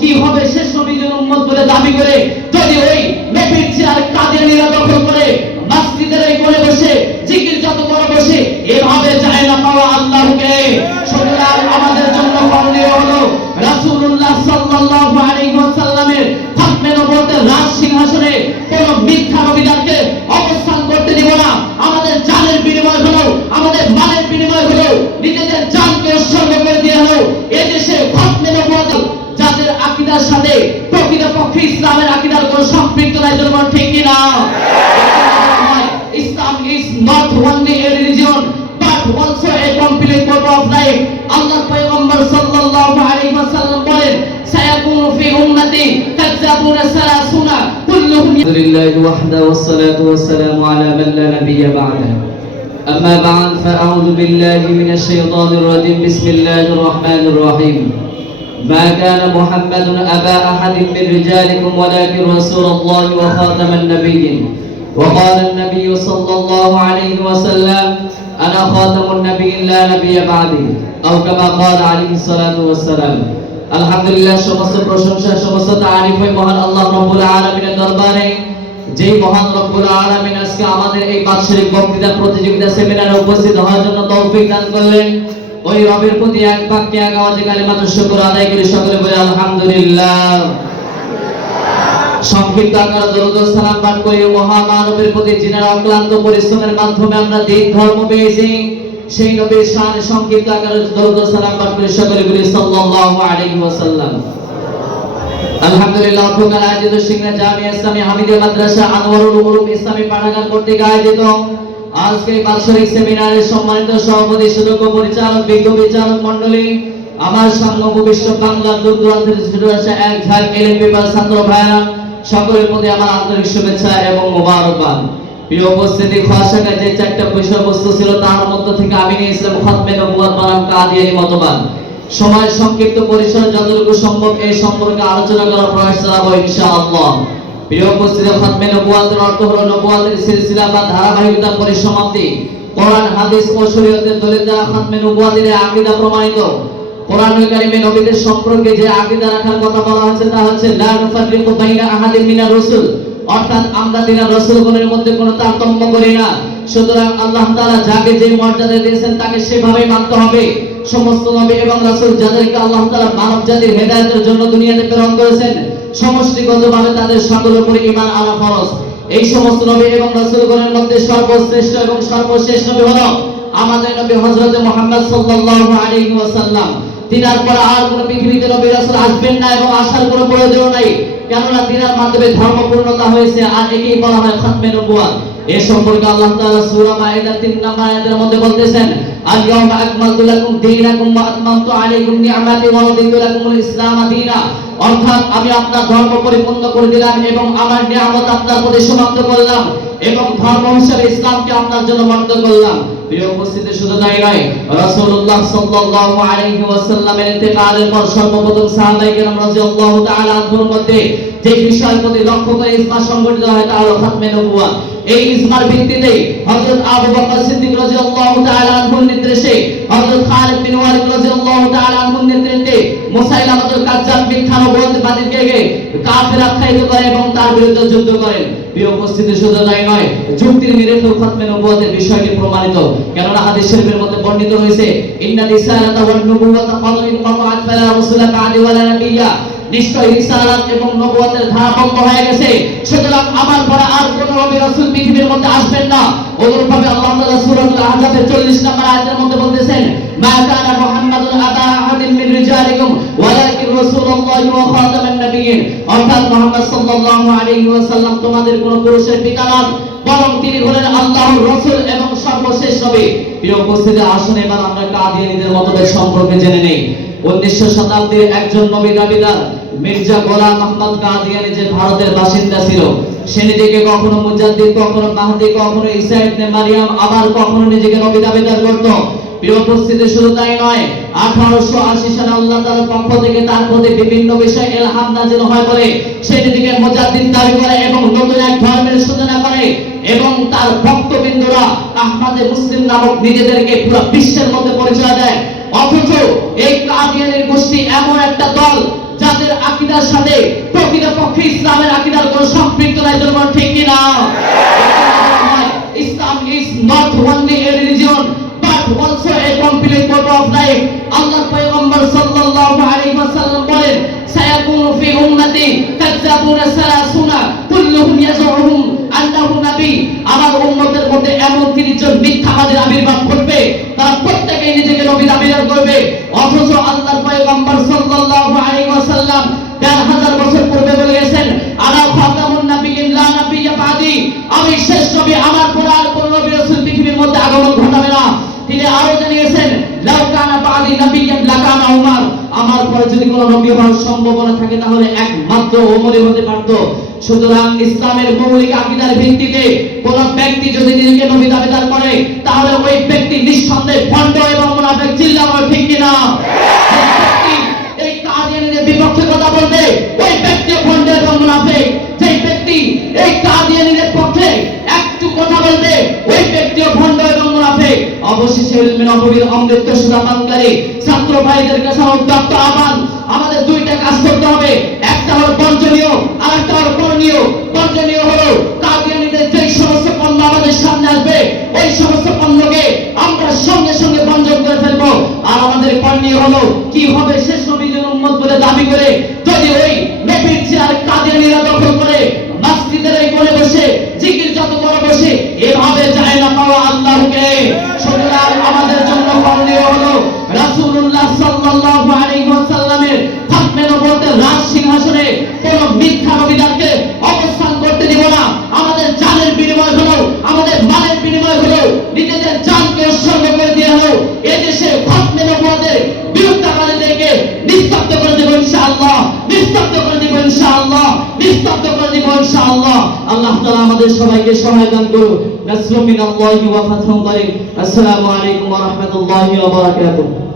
কি হবে শেষ নবীর উম্মত বলে দাবি করে যদি ওই নবীর চেয়ার কাদিয়ানীরা দখল করে মসজিদের এই কোণে বসে জিকির যত করে বসে এভাবে যায় না পাওয়া আল্লাহকে। সুতরাং আমাদের জন্য করণীয় হলো রাসূলুল্লাহ সাল্লাল্লাহু আলাইহি ওয়াসাল্লামের খাতমে নবুয়তের রাজ সিংহাসনে কোন মিথ্যা নবীদেরকে অবস্থান করতে দেব না। আমাদের জানের বিনিময় হলো, আমাদের মালের বিনিময় হলো, নিজেদের জানকে উৎসর্গ করে দিয়ে হলো এদেশে খাতমে নবুয়ত যাদের আকীদার সাথে প্রকৃতপক্ষে ইসলামের আকীদার কোনো সম্পৃক্ত নাই, যেমন ঠিক কি না? Islam is not only a religion but also a complete mode of life. Allah Peygamber sallallahu alaihi wasallam বলেন sayakunu fi ummati kadzabuna salasuna kulluhum alhamdulillah wahdahu wassalatu wassalamu ala man la nabiyya ba'dahu. Amma ba'd fa a'udhu billahi minash shaitanir rajim. Bismillahir rahmanir rahim. ما كان محمد أبا أحد من رجالكم ولكن رسول الله وخاتم النبيين. وقال النبي صلى الله عليه وسلم أنا خاتم النبيين لا نبي بعدي أو كما قال عليه الصلاة والسلام. আলহামদুলিল্লাহ সমস্ত প্রশংসা সমস্ত তারিফ হয় মহান আল্লাহ রাব্বুল আলামিনের দরবারে, যেই মহান রব্বুল আলামিন আজকে আমাদের এই বাৎসরিক বক্তৃতা প্রতিযোগিতা সেমিনারে উপস্থিত হওয়ার জন্য তৌফিক দান করলেন। ওই রবের প্রতি এক বাক্যে এক আওয়াজে কালিমাত শুকর আদায় করে সকলে বলে আলহামদুলিল্লাহ। সংক্ষিপ্ত আকারে দরুদ ও সালাম পাঠ করি মহামানবের প্রতি যিনার অক্লান্ত পরিশ্রমের মাধ্যমে আমরা দিন ধর্ম পেয়েছি, সেই নবীর শানে সংক্ষিপ্ত আকারে দরুদ ও সালাম পাঠ করি সকলে বলি সাল্লাল্লাহু আলাইহি ওয়াসাল্লাম। আলহামদুলিল্লাহ প্রকার আয়োজিত সিংড়া জামিয়া ইসলামী হামিদিয়া মাদ্রাসা আনোয়ারুল উলুম ইসলামী পাঠাগার কর্তৃক আয়োজিত আজকে বাৎসরিক সেমিনারের সম্মানিত সভাপতি সুযোগ্য পরিচালক বিজ্ঞ বিচারক মণ্ডলী, আমার সামনে উপবিষ্ট বাংলার দূর দূরান্তের ছোট আসা এক ঝাঁক এলএম পেপার ছাত্র ভাইরা, সকলের প্রতি আমার আন্তরিক শুভেচ্ছা এবং মোবারকবাদ। প্রিয় উপস্থিতি, খাসাকায় যে চারটা বিষয়বস্তু ছিল তার মধ্যে থেকে আমি নিয়েছিলাম খাতমে নবুয়ত বনাম কাদিয়ানী মতবাদ। সময় সংক্ষিপ্ত পরিসরে যতটুকু সম্ভব এই সম্পর্কে আলোচনা করার প্রয়াস চালাবো ইনশাআল্লাহ। প্রিয় উপস্থিতি, খাতমে নবুয়তের অর্থ হলো নবুয়তের সিলসিলা বা ধারাবাহিকতার পরিসমাপ্তি। কোরআন হাদিস ও শরীয়তের দলিল দ্বারা খাতমে নবুয়তের আকীদা প্রমাণিত। কোরআনুল কারীমে নবীদের সম্পর্কে যে আকীদা রাখার কথা বলা হয়েছে তা হচ্ছে লা নুফাররিকু বাইনা আহাদিন মিনার রাসূল, অর্থাৎ আমরা তিনার রাসূলগণের মধ্যে কোনো তারতম্য করি না। সুতরাং আল্লাহ তাআলা যাকে যে মর্যাদা দিয়েছেন তাকে সেভাবেই মানতে হবে। সমস্ত নবী এবং রাসূল যাদেরকে আল্লাহ তাআলা মানব জাতির হেদায়েতের জন্য দুনিয়াতে প্রেরণ করেছেন, সমষ্টিগতভাবে তাদের সকলের উপর ঈমান আনা ফরজ। এই সমস্ত নবী এবং রাসূলগণের মধ্যে সর্বশ্রেষ্ঠ এবং সর্বশেষ নবী হলো আমাদের নবী হযরত মুহাম্মদ সাল্লাল্লাহু আলাইহি ওয়াসাল্লাম। তিনার পর আর কোন পৃথিবীতে নবী রাসূল আসবেন না এবং আসার কোনো প্রয়োজন নাই, কেননা তিনার মাধ্যমে ধর্ম পূর্ণতা হয়েছে, আর একেই বলা হয় খাতমে নবুয়ত। এই সম্পর্কে আল্লাহ তাআলা সূরা মাইদার 3 নম্বর আয়াতের মধ্যে বলতেছেন আল-ইয়াওমা আকমালতু লাকুম দীনাকুম ওয়া আতমামতু আলাইকুম নি'মাতি ওয়া রাদিতু লাকুমুল ইসলাম দীনা, অর্থাৎ আমি আপনার ধর্ম পরিপূর্ণ করে দিলাম এবং আমার নিয়ামত আপনার প্রতি সমাপ্ত করলাম এবং ধর্ম হিসেবে ইসলামকে আপনার জন্য বন্ধ করলাম। প্রিয় উপস্থিতি, শুধু তাই নয়, রাসূলুল্লাহ সাল্লাল্লাহু আলাইহি ওয়াসাল্লামের ইন্তেকালের পর সর্বপ্রথম সাহাবায়ে কেরাম রাদিয়াল্লাহু তাআলা আনহুর মধ্যে যে বিষয়ের প্রতি লক্ষ্য করে ইজমা সংগঠিত হয় তা হলো খাতমে নবুয়ত। এই ইজমার ভিত্তিতে হযরত আবু বকর সিদ্দিক রাদিয়াল্লাহু তাআলা আনহুর নির্দেশে, হযরত খালিদ বিন ওয়ালিদ রাদিয়াল্লাহু তাআলা আনহুর নেতৃত্বে মুসাইলামাতুল কাজ্জাব মিথ্যা নবুয়তবাদীকে কাফের আখ্যায়িত করে এবং তার বিরুদ্ধে যুদ্ধ করেন। প্রিয় উপস্থিতি, শুধু তাই নয়, যুক্তির নিরিখেও খাতমে নবুয়তের বিষয়টি প্রমাণিত, কেননা হাদিস শরীফের মধ্যে বর্ণিত হয়েছে ইন্না রিসালাতা ওয়ান নবুওয়াতা ক্বাদিন মা'আত ফালা রাসূলা বা'দি ওয়ালা নাবিয়্যা, নিশ্চয় রিসালাত এবং নবুয়তের ধারা বন্ধ হয়ে গেছে, সুতরাং আমার পরে আর কোন নবী রাসূল পৃথিবীর মধ্যে আসবেন না। অনুরূপভাবে আল্লাহ তাআলা সূরাতুল আহজাবের 40 নম্বর আয়াতের মধ্যে বলতেছেন মা কানা মুহাম্মাদুন আবা আহাদিন মিন রিজালিকুম ওয়ালাকিন রাসূলুল্লাহি ওয়া খাতামান নাবিয়্যিন, অর্থাৎ মুহাম্মদ সাল্লাল্লাহু আলাইহি ওয়াসাল্লাম তোমাদের কোন পুরুষের পিতা নন, বরং তিনি হলেন আল্লাহর রাসূল এবং সর্বশেষ নবী। প্রিয় উপস্থিতি, আসুন এবার আমরা কাদিয়ানীদের মতবাদ সম্পর্কে জেনে নেই। 19 শতাব্দীর একজন নবী দাবিদার মির্জা গোলাম আহমদ কাদিয়ানী যে ভারতের বাসিন্দা ছিল, সে নিজেকে কখনো মুজাদ্দিদ, কখনো মাহদি, কখনো ঈসা ইবনে মারইয়াম, আবার কখনো নিজেকে নবী দাবিদার করত। প্রিয় উপস্থিতি, শুধু তাই নয়, 1880 সালে আল্লাহ তাআলার পক্ষ থেকে তার প্রতি বিভিন্ন বিষয়ে ইলহাম নাযিল হয় বলে সে নিজেকে মুজাদ্দিদ দাবি করে এবং নতুন এক ধর্মের সূচনা করে এবং তার ভক্তবৃন্দরা আহমদে মুসলিম নামক নিজেদেরকে পুরো বিশ্বের মধ্যে পরিচয় দেয়। অথচ এই কাদিয়ানীর গোষ্ঠী এমন একটা দল যাদের আকীদা আকীদার সাথে প্রকৃতপক্ষে ইসলামের আকীদার কোনো সম্পৃক্ত নাই, যেমন ঠিক কিনা? Islam is not only a religion but also a complete mode of life. Allah Peygamber sallallahu alaihi wasallam বলেন, সায়াকুনু ফি উম্মতি কাযাবুনা সালাসুনা কুল্লুহুম ইয়াজউহুম আন্নাহু নবী। আমার উম্মতের মধ্যে এমন 30 জন মিথ্যাবাদীর আবির্ভাব ঘটবে, তারা প্রত্যেকেই নিজেকে নবী দাবি করবে, অথচ আল্লাহর পয়গম্বর সাল্লাল্লাহু আলাইহি ওয়াসাল্লাম ১,৫০০ বছর পূর্বে বলে গেছেন, আলা খাতামুন নাবিয়্যিন লা নাবিয়্যা বাদি, আমি শেষ নবী, আমার পর আর কোন নবী রাসূল পৃথিবীর মধ্যে আগমন ঘটাবে না। তিনি আরো জানিয়েছেন, লাউ কানা বাদি নাবিয়্যান লাকানা উমর, আমার পরে যদি কোনো নবী হওয়ার সম্ভাবনা থাকে তাহলে একমাত্র ওমরই হতে পারত। সুতরাং ইসলামের মৌলিক আকীদার ভিত্তিতে কোন ব্যক্তি যদি নিজেকে নবী দাবিদার করে তাহলে ওই ব্যক্তি নিঃসন্দেহে ভণ্ড এবং মুনাফিক। চিল্লাও ঠিক কিনা? যে ব্যক্তি এই কাদিয়ানীদের বিপক্ষে কথা বলবে ওই ব্যক্তি ভণ্ড এবং মুনাফিক। যে ব্যক্তি এই কাদিয়ানীদের পক্ষে একটু কথা বলবে ওই ব্যক্তিও ভণ্ড এবং মুনাফিক। অবশেষে ইলমে নববীর অমৃত সুদাপানকারী ছাত্র ভাইদের কাছে উদ্যত আহ্বান, আমাদের দুইটা কাজ করতে হবে, একটা হলো বর্জনীয় আর একটা হলো করণীয়। বর্জনীয় হলো কাদিয়ানীদের যে সমস্ত পণ্য আমাদের সামনে আসবে ওই সমস্ত পণ্যকে আমরা সঙ্গে সঙ্গে বর্জন করে ফেলবো। আর আমাদের করণীয় হলো কি হবে, শেষ নবীর উম্মত বলে দাবি করে যদি ওই নবীর চেয়ার কাদিয়ানীরা দখল করে মসজিদের এই কোণে বসে জিকির যত করে বসে এভাবে যায় না পাওয়া আল্লাহকে। সুতরাং আমাদের জন্য করণীয় হলো রাসূলুল্লাহ সাল্লাল্লাহু আলাইহি ওয়াসাল্লামের খাতমে নবুয়তের রাজ সিংহাসনে কোন মিথ্যা নবীদেরকে অবস্থান করতে দেব না। আমাদের জানের বিনিময় হলো, আমাদের মালের বিনিময় হলো, নিজেদের জানকে উৎসর্গ করে দিয়ে হলো এদেশে খাতমে নবুয়তের বিরুদ্ধকারীদেরকে নিস্তব্ধ করে দেব ইনশাআল্লাহ, নিস্তব্ধ করে দেব ইনশাআল্লাহ, নিস্তব্ধ করে দেব ইনশাআল্লাহ। আল্লাহ তাআলা আমাদের সবাইকে সহায় দান করুন। নাসরুম মিনাল্লাহি ওয়া ফাতহুন করিম। আসসালামু আলাইকুম ওয়া রাহমাতুল্লাহি ওয়া বারাকাতুহু।